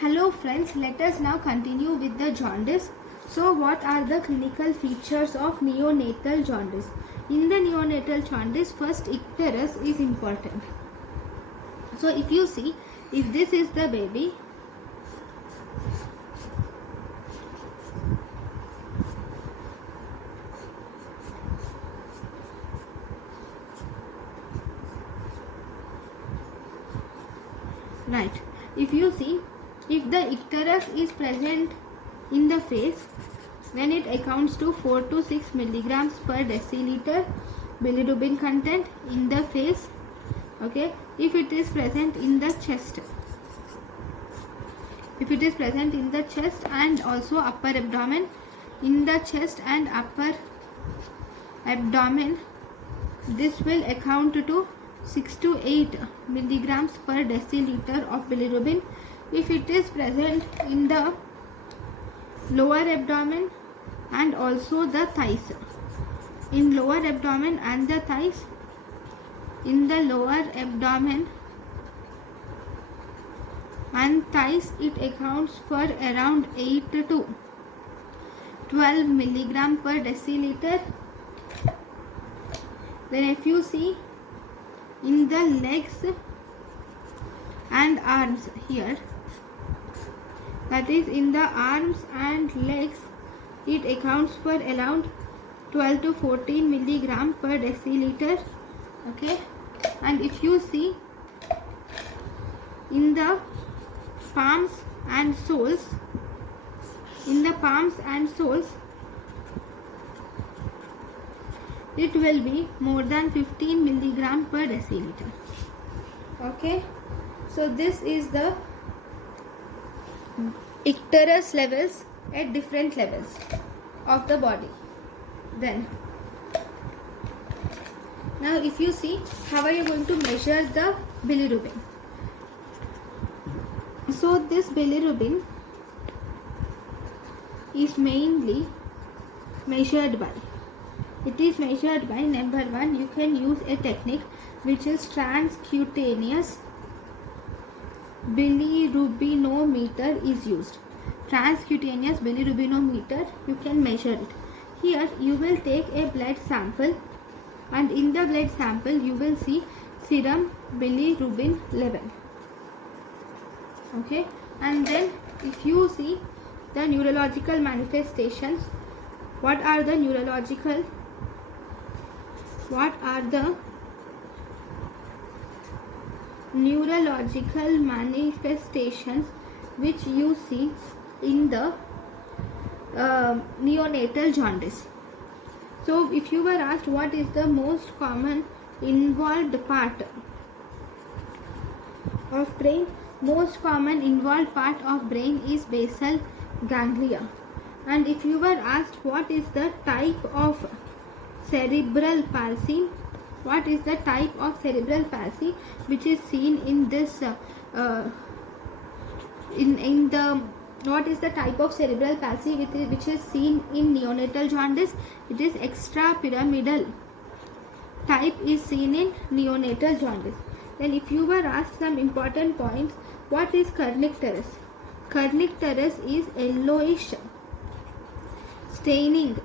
Hello friends, let us now continue with the jaundice. So what are the clinical features of neonatal jaundice? In the neonatal jaundice, first icterus is important. So if you see, if this is the baby, right, if you see, if the icterus is present in the face, then it accounts to 4 to 6 milligrams per deciliter bilirubin content in the face. Okay, if it is present in the chest, if it is present in the chest and also upper abdomen, in the chest and upper abdomen, this will account to 6 to 8 milligrams per deciliter of bilirubin. If it is present in the lower abdomen and also the thighs, in lower abdomen and the thighs, in the lower abdomen and thighs, it accounts for around 8 to 12 milligram per deciliter. Then if you see, in the legs and arms here, that is in the arms and legs, it accounts for around 12 to 14 milligram per deciliter. Okay, and if you see, in the palms and soles, in the palms and soles, it will be more than 15 milligram per deciliter. Okay, so this is the icterus levels at different levels of the body. Then now if you see, how are you going to measure the bilirubin? So this bilirubin is mainly measured by, it is measured by, number one, you can use a technique which is transcutaneous bilirubinometer is used. Transcutaneous bilirubinometer, you can measure it. Here you will take a blood sample, and in the blood sample you will see serum bilirubin level. Okay, and then if you see the neurological manifestations, what are the neurological manifestations which you see in the neonatal jaundice? So if you were asked what is the most common involved part of brain, most common involved part of brain is basal ganglia. And if you were asked what is the type of cerebral palsy, what is the type of cerebral palsy which is seen in this what is the type of cerebral palsy which is seen in neonatal jaundice? It is extrapyramidal type is seen in neonatal jaundice. Then if you were asked some important points, what is kernicterus? Kernicterus is yellowish staining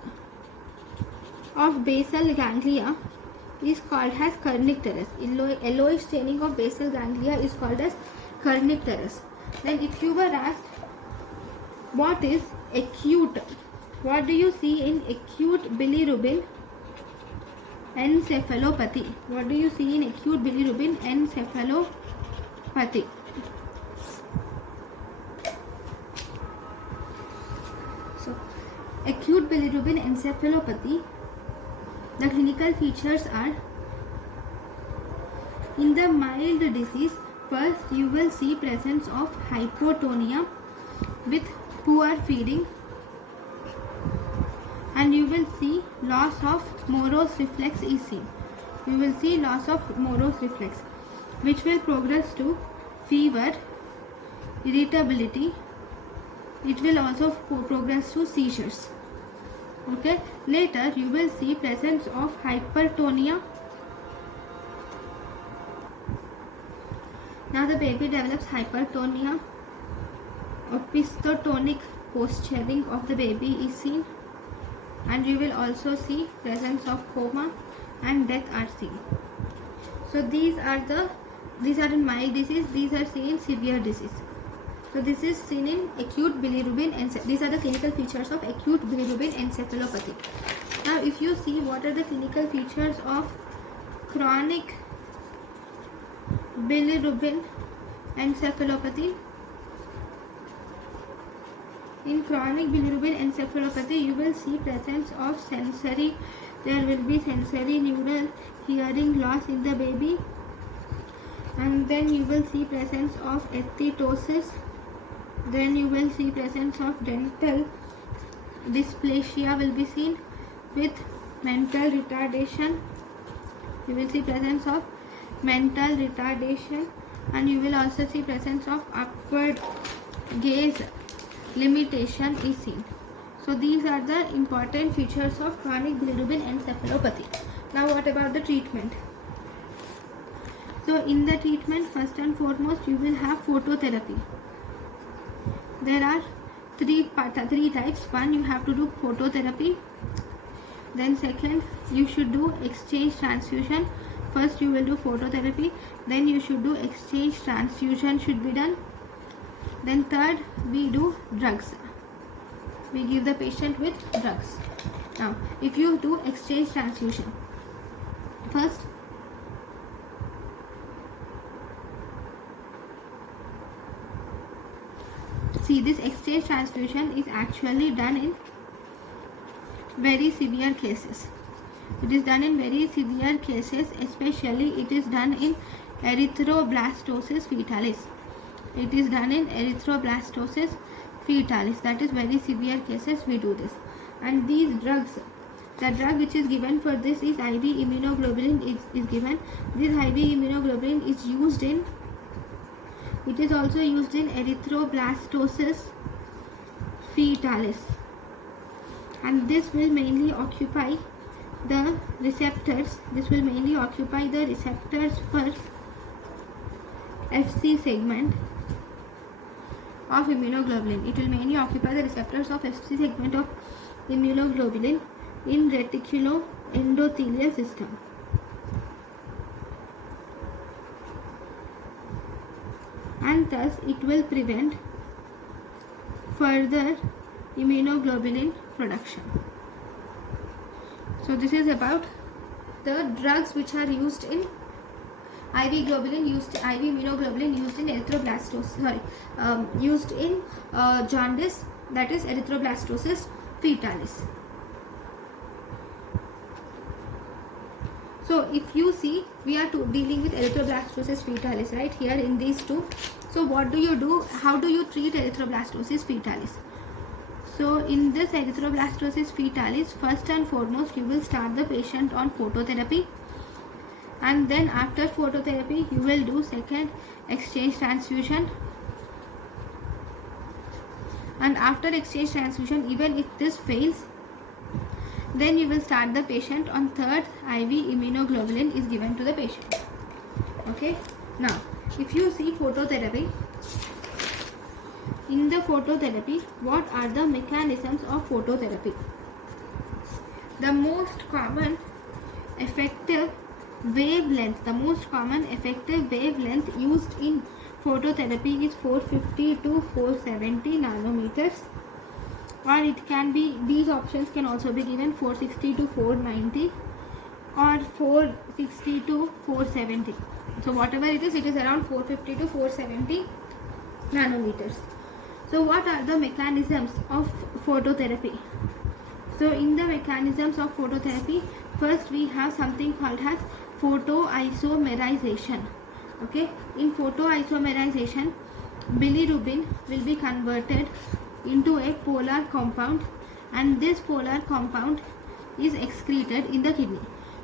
of basal ganglia is called as kernicterus. Yellowish staining of basal ganglia is called as kernicterus. Then if you were asked what is acute, what do you see in acute bilirubin encephalopathy? What do you see in acute bilirubin encephalopathy? So acute bilirubin encephalopathy, the clinical features are, in the mild disease, first you will see presence of hypotonia with poor feeding, and you will see loss of Morose reflex is seen. You will see loss of Morose reflex, which will progress to fever, irritability. It will also progress to seizures. Okay, later you will see presence of hypertonia. Now the baby develops hypertonia opistotonic posturing of the baby is seen, and you will also see presence of coma and death are seen. So these are in mild disease, these are seen in severe disease. So this is seen in acute bilirubin these are the clinical features of acute bilirubin encephalopathy. Now if you see what are the clinical features of chronic bilirubin encephalopathy. In chronic bilirubin encephalopathy, you will see presence of sensory, there will be sensory neural hearing loss in the baby, and then you will see presence of ethetosis, then you will see presence of dental dysplasia will be seen with mental retardation, you will see presence of mental retardation, and you will also see presence of upward gaze limitation is seen. So these are the important features of chronic bilirubin encephalopathy. Now what about the treatment? So in the treatment, first and foremost, you will have phototherapy. There are three types. One, you have to do phototherapy. Then second, you should do exchange transfusion. First you will do phototherapy, then you should do exchange transfusion should be done. Then third, we do drugs. We give the patient with drugs. Now if you do exchange transfusion, first see, this exchange transfusion is actually done in very severe cases. It is done in very severe cases, especially it is done in erythroblastosis fetalis. It is done in erythroblastosis fetalis, that is very severe cases we do this. And these drugs, the drug which is given for this is IV immunoglobulin is given. This IV immunoglobulin is used in, it is also used in erythroblastosis fetalis, and this will mainly occupy the receptors. This will mainly occupy the receptors for Fc segment of immunoglobulin. It will mainly occupy the receptors of Fc segment of immunoglobulin in reticuloendothelial system. And thus it will prevent further immunoglobulin production. So this is about the drugs which are used in IV immunoglobulin used in erythroblastosis, used in jaundice, that is erythroblastosis fetalis. So if you see, we are dealing with erythroblastosis fetalis right here in these two. So what do you do? How do you treat erythroblastosis fetalis? So in this erythroblastosis fetalis, first and foremost, you will start the patient on phototherapy, and then after phototherapy you will do second exchange transfusion, and after exchange transfusion, even if this fails, then you will start the patient on third IV immunoglobulin is given to the patient. Okay, now if you see phototherapy, in the phototherapy, what are the mechanisms of phototherapy? The most common effective wavelength used in phototherapy is 450 to 470 nanometers, or it can be, these options can also be given 460 to 490 or 460 to 470. So whatever it is around 450 to 470 nanometers. So what are the mechanisms of phototherapy? So in the mechanisms of phototherapy, first we have something called as photoisomerization. Okay, in photoisomerization, bilirubin will be converted into a polar compound, and this polar compound is excreted in the kidney.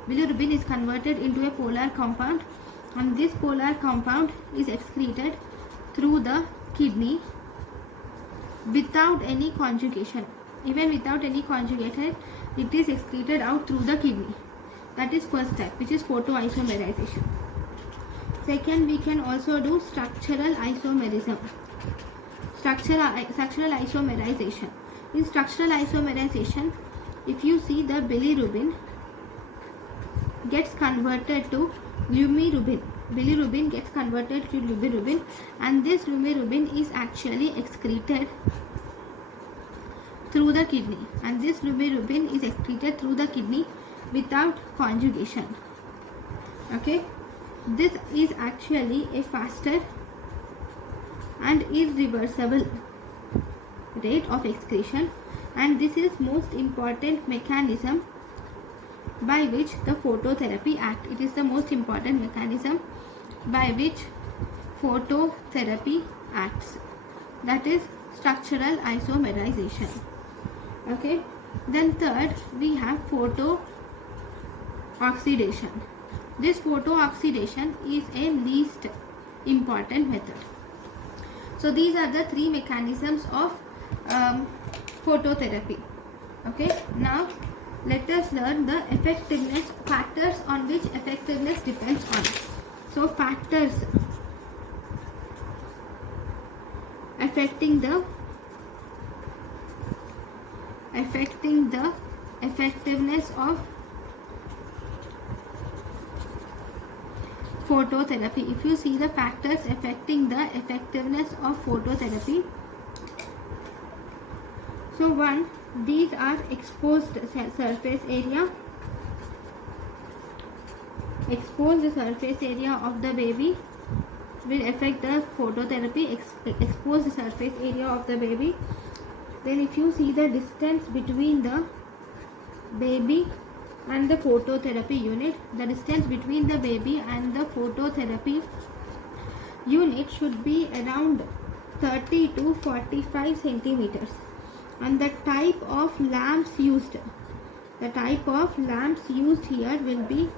Bilirubin is converted into a polar compound, and this polar compound is excreted through the kidney without any conjugation. Even without any conjugation, it is excreted out through the kidney. That is first step, which is photoisomerization. Second, we can also do structural isomerism. Structural isomerization. In structural isomerization, if you see, the bilirubin gets converted to lumirubin. Bilirubin gets converted to lumirubin, and this lumirubin is actually excreted through the kidney, and this lumirubin is excreted through the kidney without conjugation. Okay, this is actually a faster and irreversible rate of excretion, and this is most important mechanism by which the phototherapy acts. It is the most important mechanism by which phototherapy acts, that is structural isomerization. Okay, then third we have photooxidation. This photooxidation is a least important method. So these are the three mechanisms of phototherapy. Okay, now let us learn the effectiveness, factors on which effectiveness depends on. So factors affecting the effectiveness of phototherapy. If you see the factors affecting the effectiveness of phototherapy, so one, these are exposed surface area. Exposed surface area of the baby will affect the phototherapy. Exposed surface area of the baby. Then if you see the distance between the baby and the phototherapy unit, the distance between the baby and the phototherapy unit should be around 30 to 45 centimeters. And the type of lamps used, here will be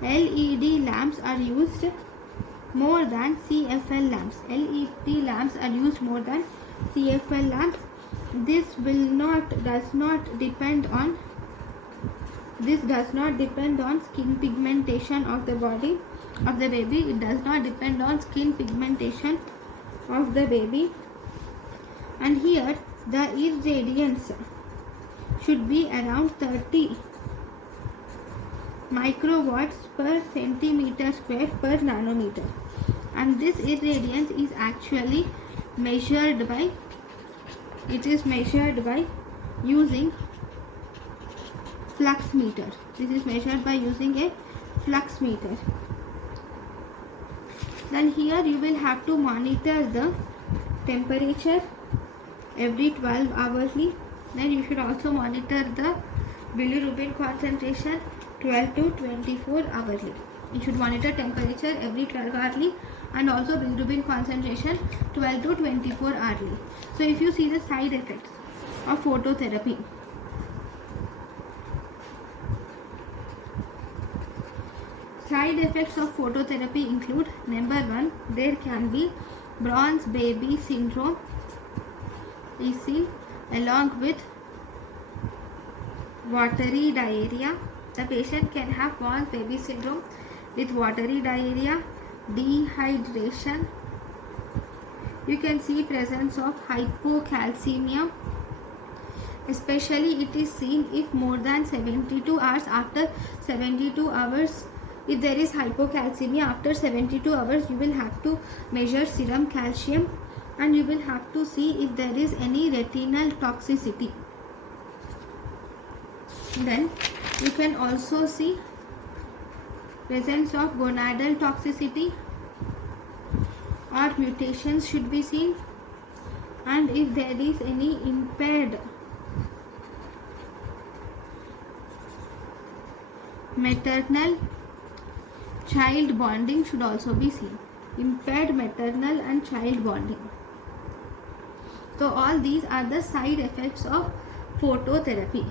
LED lamps are used more than CFL lamps. LED lamps are used more than CFL lamps. This does not depend on skin pigmentation of the body of the baby. It does not depend on skin pigmentation of the baby. And here the irradiance should be around 30 microwatts per centimeter square per nanometer, and this irradiance is actually measured by using flux meter. This is measured by using a flux meter. Then here you will have to monitor the temperature every 12 hourly. Then you should also monitor the bilirubin concentration 12 to 24 hourly. You should monitor temperature every 12 hourly and also bilirubin concentration 12 to 24 hourly. So if you see the side effects of phototherapy, side effects of phototherapy include: number 1, there can be bronze baby syndrome is seen, along with watery diarrhea. The patient can have bronze baby syndrome with watery diarrhea, dehydration. You can see presence of hypocalcemia. Especially it is seen if more than 72 hours. After 72 hours, if there is hypocalcemia after 72 hours, you will have to measure serum calcium and you will have to see if there is any retinal toxicity. Then you can also see presence of gonadal toxicity or mutations should be seen, and if there is any impaired maternal child bonding should also be seen. Impaired maternal and child bonding. So all these are the side effects of phototherapy.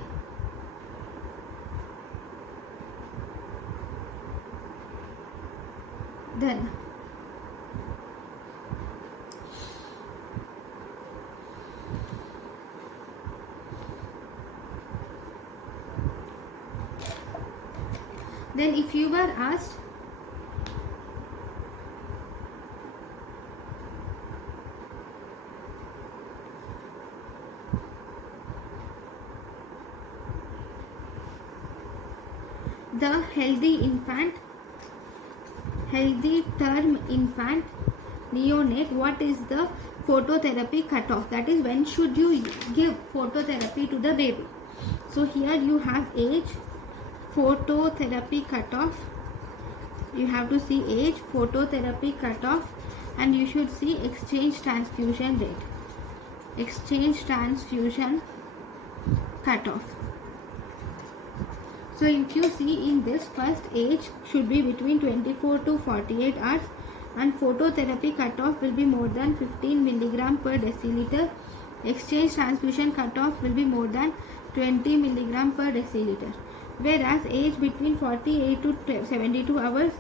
Then if you were asked the healthy term infant neonate, what is the phototherapy cutoff? That is, when should you give phototherapy to the baby? So here you have age, phototherapy cutoff. You have to see age, phototherapy cutoff, and you should see exchange transfusion rate. Exchange transfusion cutoff. So if you see in this, first age should be between 24 to 48 hours, and phototherapy cutoff will be more than 15 milligram per deciliter. Exchange transfusion cutoff will be more than 20 milligram per deciliter. Whereas age between 48 to 72 hours,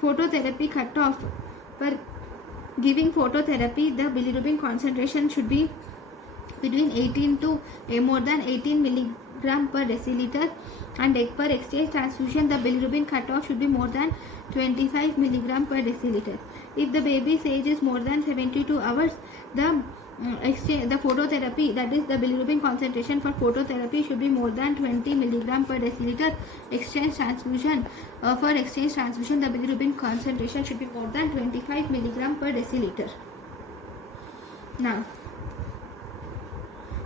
phototherapy cutoff, for giving phototherapy, the bilirubin concentration should be between 18 to more than 18 milligram per deciliter, and per exchange transfusion the bilirubin cutoff should be more than 25 milligram per deciliter. If the baby's age is more than 72 hours, the phototherapy, that is the bilirubin concentration for phototherapy, should be more than 20 milligram per deciliter. Exchange transfusion, for exchange transfusion the bilirubin concentration should be more than 25 milligram per deciliter. Now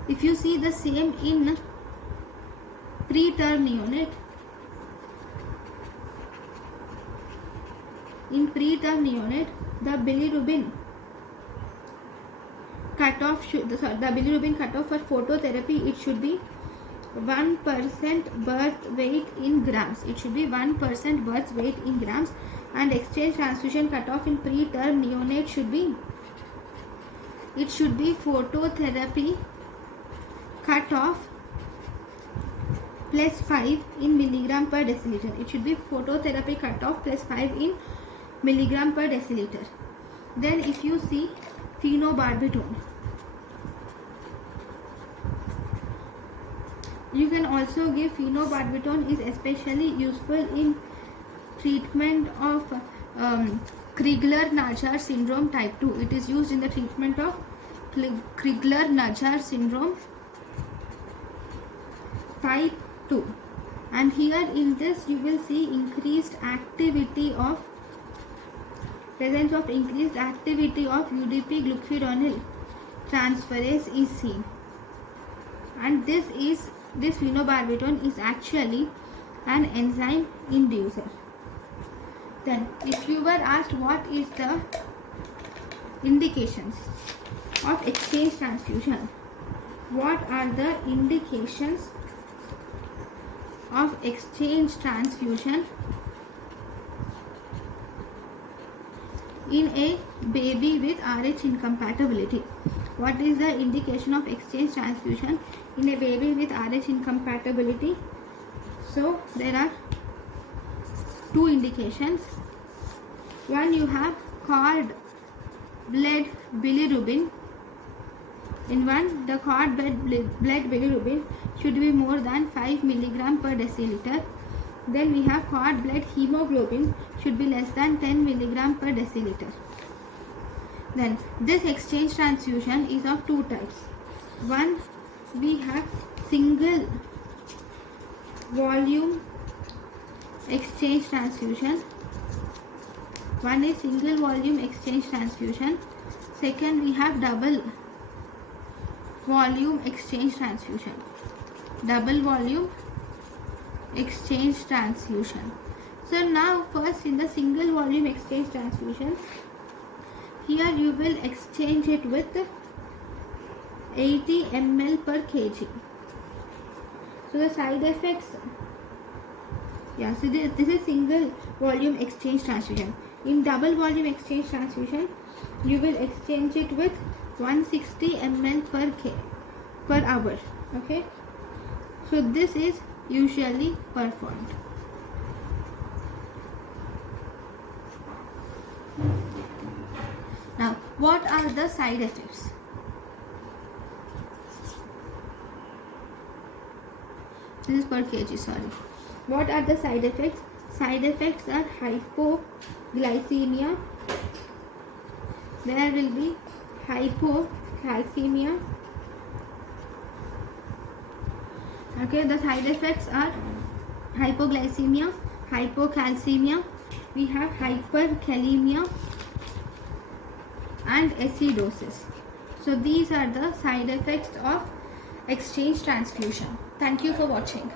if you see the same in preterm neonate, in preterm neonate the bilirubin cutoff should, the bilirubin cutoff for phototherapy, it should be 1% birth weight in grams. It should be 1% birth weight in grams. And exchange transfusion cutoff in preterm neonate should be, it should be phototherapy cutoff plus 5 in milligram per deciliter. It should be phototherapy cutoff plus 5 in milligram per deciliter. Then if you see phenobarbital, you can also give phenobarbital, is especially useful in treatment of Crigler-Najjar syndrome type 2. It is used in the treatment of Crigler-Najjar syndrome type 2. And here in this you will see increased activity of, presence of increased activity of UDP glucuronil transferase is seen. And this phenobarbital is actually an enzyme inducer. Then if you were asked what is the indications of exchange transfusion, what are the indications of exchange transfusion in a baby with RH incompatibility? What is the indication of exchange transfusion in a baby with RH incompatibility? So there are two indications. One, you have cord blood bilirubin. In one, the cord blood bilirubin should be more than 5 milligram per deciliter. Then we have cord blood hemoglobin should be less than 10 milligram per deciliter. Then this exchange transfusion is of two types. One, we have single volume exchange transfusion. One is single volume exchange transfusion. Second, we have double volume exchange transfusion. Double volume exchange transfusion. So now first, in the single volume exchange transfusion, here you will exchange it with 80 ml per kg. So the side effects, so this is single volume exchange transfusion. In double volume exchange transfusion, you will exchange it with 160 ml per hour. Okay, so this is usually performed. Now, what are the side effects? This is per kg, sorry. What are the side effects? Side effects are hypoglycemia. There will be hypocalcemia. Okay, the side effects are hypoglycemia, hypocalcemia, we have hyperkalemia and acidosis. So these are the side effects of exchange transfusion. Thank you for watching.